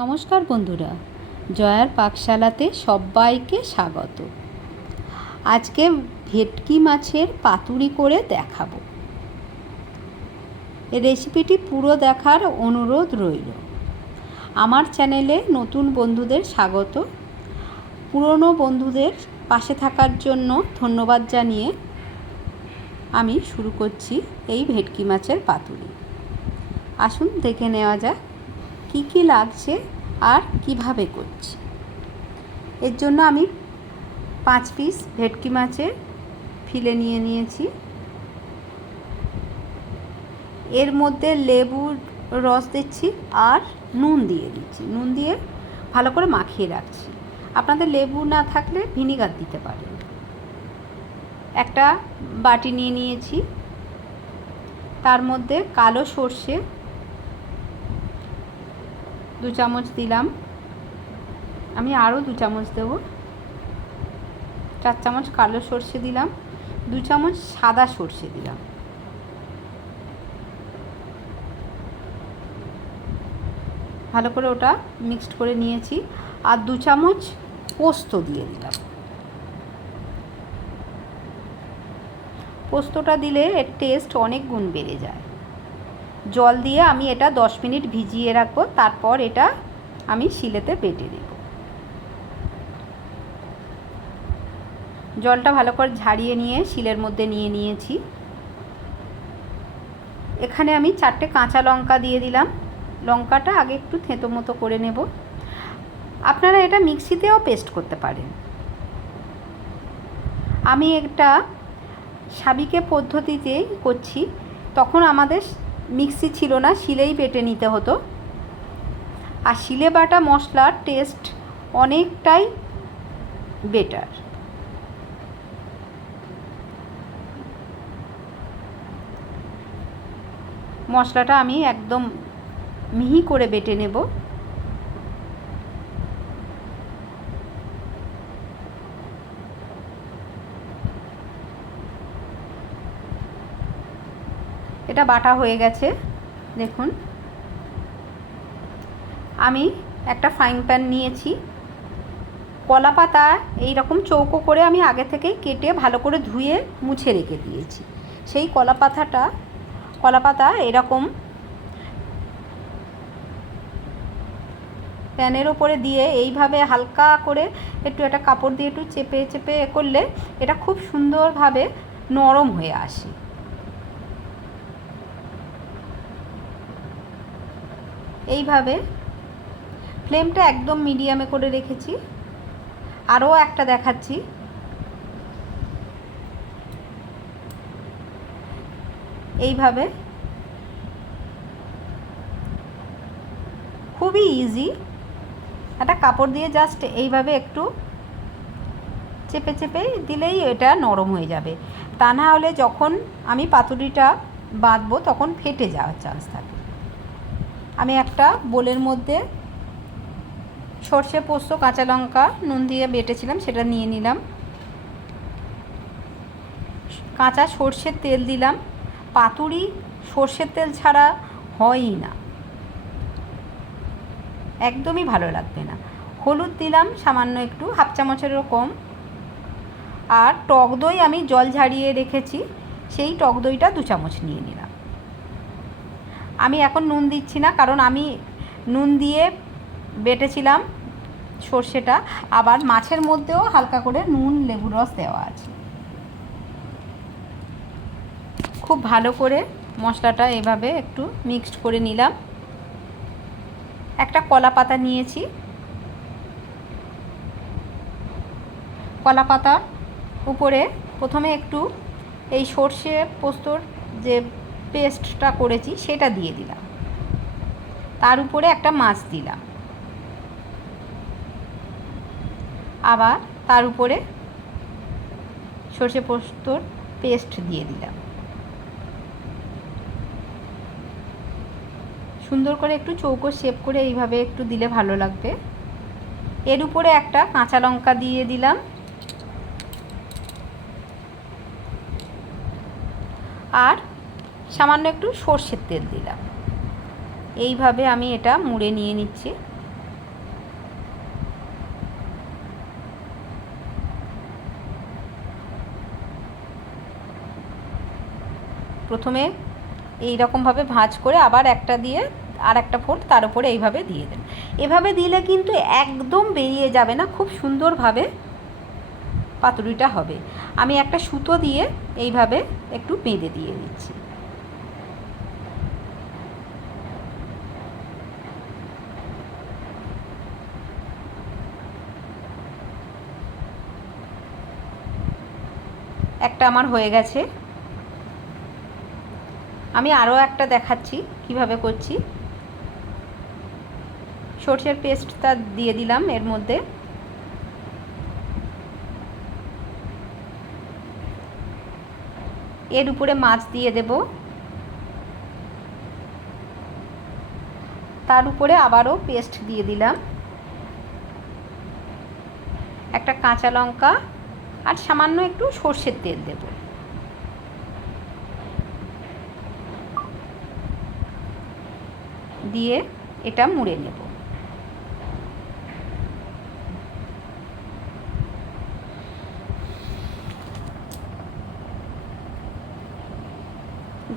নমস্কার বন্ধুরা, জয়ার পাকশালাতে সবাইকে স্বাগত। আজকে ভেটকি মাছের পাতুরি করে দেখাবো। এই রেসিপিটি পুরো দেখার অনুরোধ রইল। আমার চ্যানেলে নতুন বন্ধুদের স্বাগত, পুরনো বন্ধুদের পাশে থাকার জন্য ধন্যবাদ জানিয়ে আমি শুরু করছি এই ভেটকি মাছের পাতুরি। আসুন দেখে নেওয়া যাক কী কী লাগছে আর কিভাবে করছি। এর জন্য আমি 5 পিস ভেটকি মাছের ফিলে নিয়ে নিয়েছি। এর মধ্যে লেবুর রস দিচ্ছি আর নুন দিয়ে দিচ্ছি। নুন দিয়ে ভালো করে মাখিয়ে রাখছি। আপনাদের লেবু না থাকলে ভিনিগার দিতে পারেন। একটা বাটি নিয়ে নিয়েছি, তার মধ্যে কালো সর্ষে 2 চামচ দিলাম। আমি আরও 2 চামচ দেব। 4 চামচ কালো সর্ষে দিলাম, 2 চামচ সাদা সর্ষে দিলাম। ভালো করে ওটা মিক্সড করে নিয়েছি। আর 2 চামচ পোস্ত দিয়ে দিলাম। পোস্তটা দিলে এর টেস্ট অনেক গুণ বেড়ে যায়। জল দিয়ে আমি এটা 10 মিনিট ভিজিয়ে রাখবো, তারপর এটা আমি শিলেতে বেটে দেব। জলটা ভালো করে ঝারিয়ে নিয়ে শিলের মধ্যে নিয়ে নিয়েছি। এখানে আমি 4টে কাঁচা লঙ্কা দিয়ে দিলাম। লঙ্কাটা আগে একটু থেঁতো মতো করে নেব। আপনারা এটা মিক্সিতেও পেস্ট করতে পারেন। আমি একটা সাবিকে পদ্ধতিতে করছি, তখন আমাদের মিক্সি ছিল না, শিলেই বেটে নিতে হতো। আর শিলে বাটা মশলার টেস্ট অনেকটাই বেটার। মশলাটা আমি একদম মিহি করে বেটে নেব। এটা বাটা হয়ে গেছে। দেখুন, আমি একটা ফ্রাইং প্যান নিয়েছি। কলা পাতা এইরকম চৌকো করে আমি আগে থেকেই কেটে ভালো করে ধুয়ে মুছে রেখে দিয়েছি। সেই কলা পাতা এরকম প্যানের ওপরে দিয়ে এইভাবে হালকা করে একটু একটা কাপড় দিয়ে একটু চেপে চেপে করলে এটা খুব সুন্দরভাবে নরম হয়ে আসে। এইভাবে ফ্লেমটা একদম মিডিয়ামে করে রেখেছি। আরও একটা দেখাচ্ছি। এইভাবে খুবই ইজি, একটা কাপড় দিয়ে জাস্ট এইভাবে একটু চেপে চেপে দিলেই এটা নরম হয়ে যাবে। তা না হলে যখন আমি পাতুরিটা বাঁধবো তখন ফেটে যাওয়ার চান্স থাকে। আমি একটা বোলের মধ্যে সর্ষে, পোস্ত, কাঁচা লঙ্কা নুন দিয়ে বেটেছিলাম, সেটা নিয়ে নিলাম। কাঁচা সর্ষের তেল দিলাম। পাতুরি সর্ষের তেল ছাড়া হয়ই না, একদমই ভালো লাগবে না। হলুদ দিলাম সামান্য একটু, 1/2 চামচেরও কম। আর টক দই আমি জল ঝারিয়ে রেখেছি, সেই টক দইটা 2 চামচ নিয়ে নিলাম। আমি এখন নুন দিচ্ছি না, কারণ আমি নুন দিয়ে বেটেছিলাম সর্ষেটা। আবার মাছের মধ্যেও হালকা করে নুন লেবুর রস দেওয়া আছে। খুব ভালো করে মশলাটা এভাবে একটু মিক্সড করে নিলাম। একটা কলা পাতা নিয়েছি। কলা পাতার উপরে প্রথমে একটু এই সর্ষে পোস্তর যে পেস্টটা করেছি সেটা দিয়ে দিলাম। তার উপরে একটা মাছ দিলাম। আবার তার উপরে সর্ষে পোস্তর পেস্ট দিয়ে দিলাম। সুন্দর করে একটু চৌকো শেপ করে এইভাবে একটু দিলে ভালো লাগবে। এর উপরে একটা কাঁচা লঙ্কা দিয়ে দিলাম। আর সামান্য একটু সর্ষের তেল দিলাম। এইভাবে আমি এটা মুড়ে নিয়ে নিচ্ছি। প্রথমে এই রকমভাবে ভাঁজ করে আবার একটা দিয়ে আর একটা ফোল্ড তার উপরে এইভাবে দিয়ে দেন। এভাবে দিলে কিন্তু একদম বেরিয়ে যাবে না, খুব সুন্দরভাবে পাতুরিটা হবে। আমি একটা সুতো দিয়ে এইভাবে একটু বেঁধে দিয়ে দিচ্ছি। একটা আমার হয়ে গেছে, আমি আরও একটা দেখাচ্ছি কিভাবে করছি। সরষের পেস্টটা দিয়ে দিলাম এর মধ্যে, এর উপরে মাছ দিয়ে দেব, তার উপরে আবারও পেস্ট দিয়ে দিলাম, একটা কাঁচা লঙ্কা আর সামান্য একটু সর্ষের তেল দেব। দিয়ে এটা মুড়ে নেব।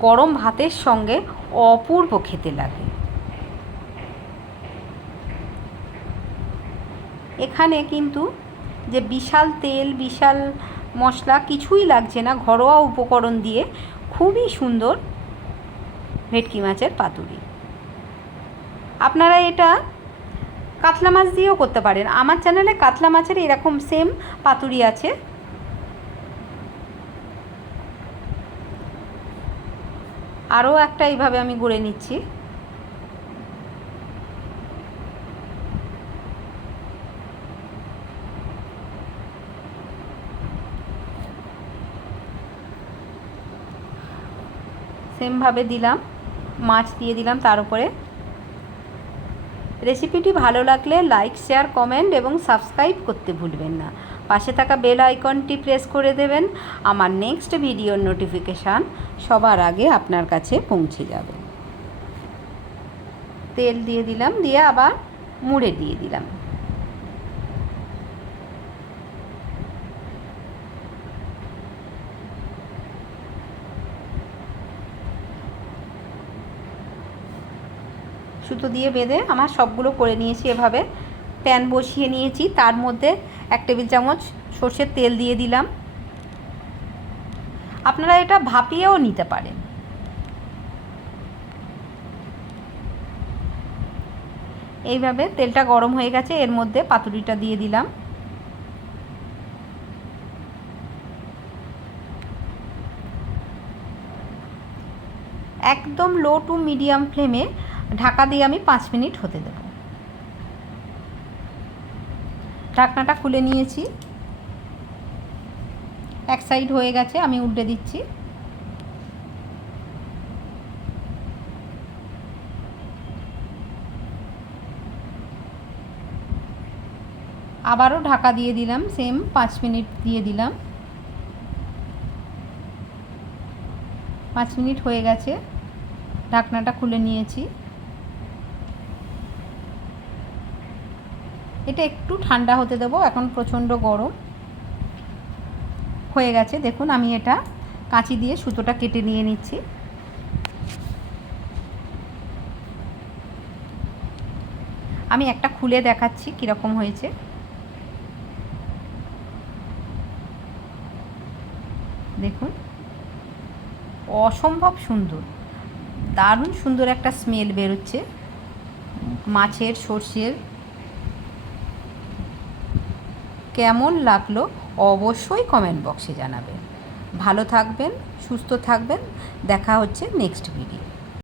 গরম ভাতের সঙ্গে অপূর্ব খেতে লাগে। এখানে কিন্তু যে বিশাল তেল বিশাল মশলা কিছুই লাগছে না, ঘরোয়া উপকরণ দিয়ে খুবই সুন্দর ভেটকি মাছের পাতুরি। আপনারা এটা কাতলা মাছ দিয়েও করতে পারেন। আমার চ্যানেলে কাতলা মাছের এরকম সেম পাতুরি আছে। আরও একটা এইভাবে আমি গড়ে নিচ্ছি। সেমভাবে দিলাম, মাছ দিয়ে দিলাম তার উপরে। রেসিপিটি ভালো লাগলে লাইক শেয়ার কমেন্ট এবং সাবস্ক্রাইব করতে ভুলবেন না। পাশে থাকা বেল আইকনটি প্রেস করে দেবেন, আমার নেক্সট ভিডিওর নোটিফিকেশান সবার আগে আপনার কাছে পৌঁছে যাবে। তেল দিয়ে দিলাম, দিয়ে আবার মুড়ে দিয়ে দিলাম। সুতো দিয়ে বেঁধে আমার সবগুলো করে নিয়েছি। এভাবে প্যান বসিয়ে নিয়েছি, তার মধ্যে 1 টেবিল চামচ সর্ষের তেল দিয়ে দিলাম। আপনারা এটা ভাপিয়েও নিতে পারেন। এইভাবে তেলটা গরম হয়ে গেছে, এর মধ্যে পাতুরিটা দিয়ে দিলাম। একদম লো টু মিডিয়াম ফ্লেমে ঢাকা দিয়ে আমি 5 মিনিট হতে দেব। ঢাকনাটা খুলে নিয়েছি, এক সাইড হয়ে গেছে, আমি উল্টে দিচ্ছি। আবারও ঢাকা দিয়ে দিলাম, সেম 5 মিনিট দিয়ে দিলাম। 5 মিনিট হয়ে গেছে, ঢাকনাটা খুলে নিয়েছি। এটা একটু ঠান্ডা হতে দেবো, এখন প্রচণ্ড গরম হয়ে গেছে। দেখুন আমি এটা কাঁচি দিয়ে সুতোটা কেটে নিয়ে নিচ্ছি। আমি একটা খুলে দেখাচ্ছি কীরকম হয়েছে। দেখুন অসম্ভব সুন্দর, দারুণ সুন্দর একটা স্মেল বেরোচ্ছে মাছের, সর্ষের। কেমন লাগলো অবশ্যই কমেন্ট বক্সে জানাবেন। ভালো থাকবেন, সুস্থ থাকবেন, দেখা হচ্ছে নেক্সট ভিডিও।